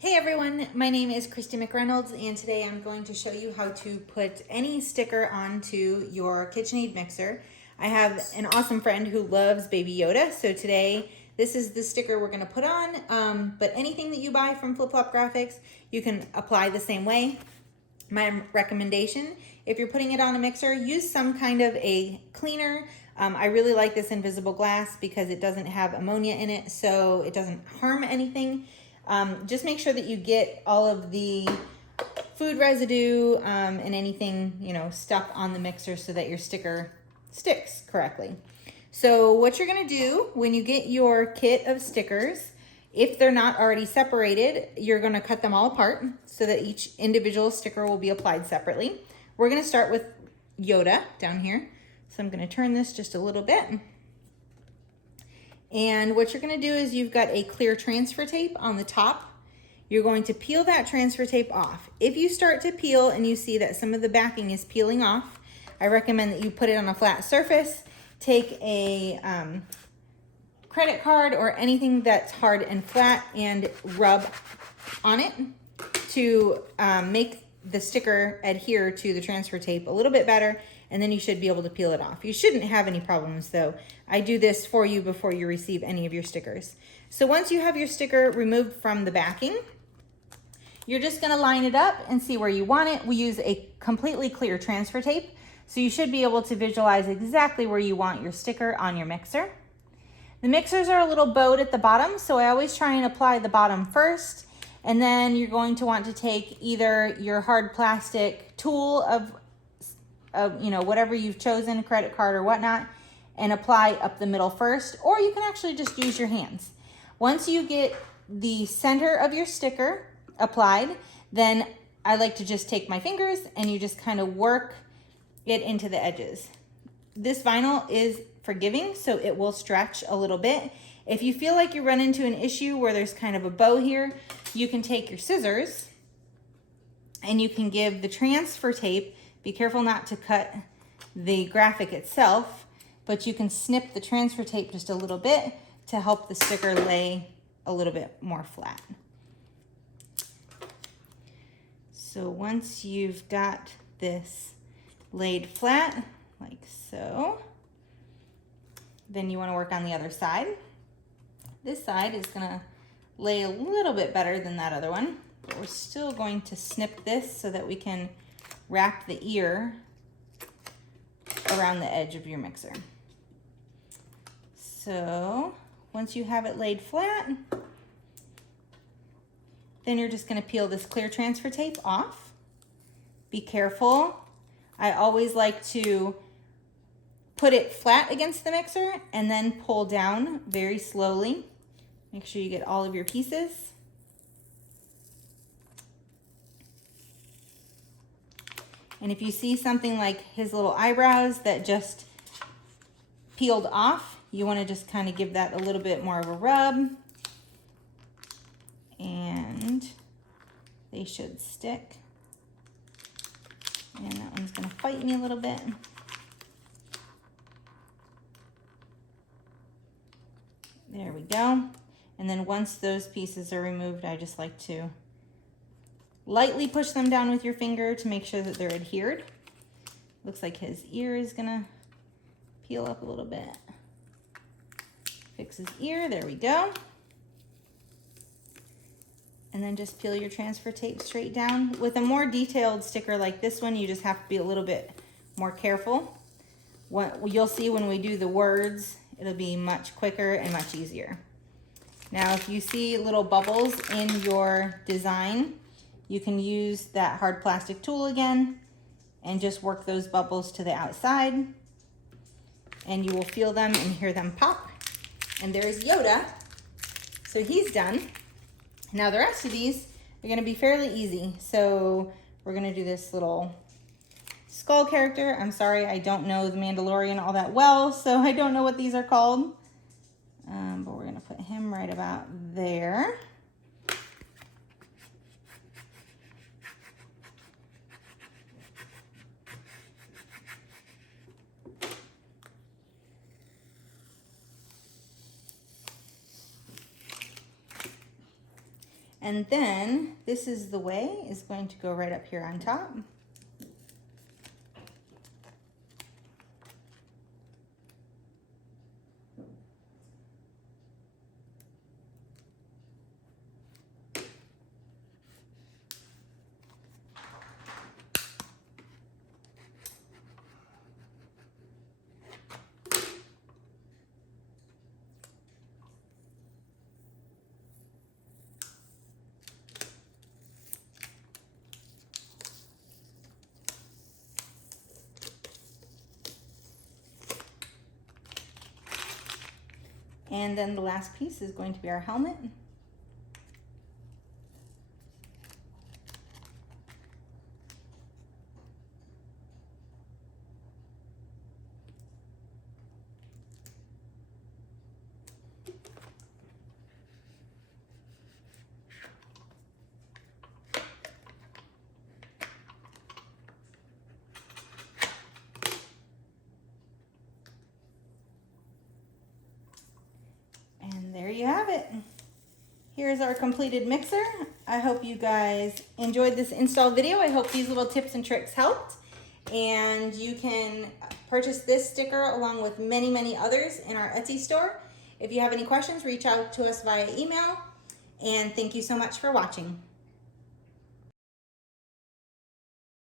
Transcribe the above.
Hey everyone, my name is Christy McReynolds and today I'm going to show you how to put any sticker onto your KitchenAid mixer. I have an awesome friend who loves Baby Yoda, so today this is the sticker we're going to put on, but anything that you buy from Flip Flop Graphics you can apply the same way. My recommendation, if you're putting it on a mixer, use some kind of a cleaner. I really like this invisible glass because it doesn't have ammonia in it, so it doesn't harm anything. Just make sure that you get all of the food residue and anything, stuck on the mixer so that your sticker sticks correctly. So what you're gonna do when you get your kit of stickers, if they're not already separated, you're gonna cut them all apart so that each individual sticker will be applied separately. We're gonna start with Yoda down here. So I'm gonna turn this just a little bit. And what you're gonna do is you've got a clear transfer tape on the top. You're going to peel that transfer tape off. If you start to peel and you see that some of the backing is peeling off, I recommend that you put it on a flat surface. Take a credit card or anything that's hard and flat and rub on it to make the sticker adhere to the transfer tape a little bit better, and then you should be able to peel it off. You shouldn't have any problems though. I do this for you before you receive any of your stickers. So once you have your sticker removed from the backing, you're just gonna line it up and see where you want it. We use a completely clear transfer tape, so you should be able to visualize exactly where you want your sticker on your mixer. The mixers are a little bowed at the bottom, so I always try and apply the bottom first, and then you're going to want to take either your hard plastic tool of whatever you've chosen, credit card or whatnot, and apply up the middle first, or you can actually just use your hands. Once you get the center of your sticker applied, then I like to just take my fingers and you just kind of work it into the edges. This vinyl is forgiving, so it will stretch a little bit. If you feel like you run into an issue where there's kind of a bow here, you can take your scissors and you can give the transfer tape, be careful not to cut the graphic itself, but you can snip the transfer tape just a little bit to help the sticker lay a little bit more flat. So once you've got this laid flat, like so, then you want to work on the other side. This side is gonna lay a little bit better than that other one, but we're still going to snip this so that we can wrap the ear around the edge of your mixer. So once you have it laid flat, then you're just gonna peel this clear transfer tape off. Be careful. I always like to put it flat against the mixer and then pull down very slowly. Make sure you get all of your pieces. And if you see something like his little eyebrows that just peeled off, you want to just kind of give that a little bit more of a rub. And they should stick. And that one's going to fight me a little bit. There we go. And then once those pieces are removed, I just like to lightly push them down with your finger to make sure that they're adhered. Looks like his ear is gonna peel up a little bit. Fix his ear, there we go. And then just peel your transfer tape straight down. With a more detailed sticker like this one, you just have to be a little bit more careful. What you'll see when we do the words, it'll be much quicker and much easier. Now, if you see little bubbles in your design, you can use that hard plastic tool again and just work those bubbles to the outside, and you will feel them and hear them pop. And there's Yoda, so he's done. Now the rest of these are gonna be fairly easy. So we're gonna do this little skull character. I'm sorry, I don't know The Mandalorian all that well, so I don't know what these are called. But we're gonna put him right about there. And then this is the way is going to go right up here on top. And then the last piece is going to be our helmet. And there you have it. Here's our completed mixer. I hope you guys enjoyed this install video. I hope these little tips and tricks helped. And you can purchase this sticker along with many, many others in our Etsy store. If you have any questions, reach out to us via email. And thank you so much for watching.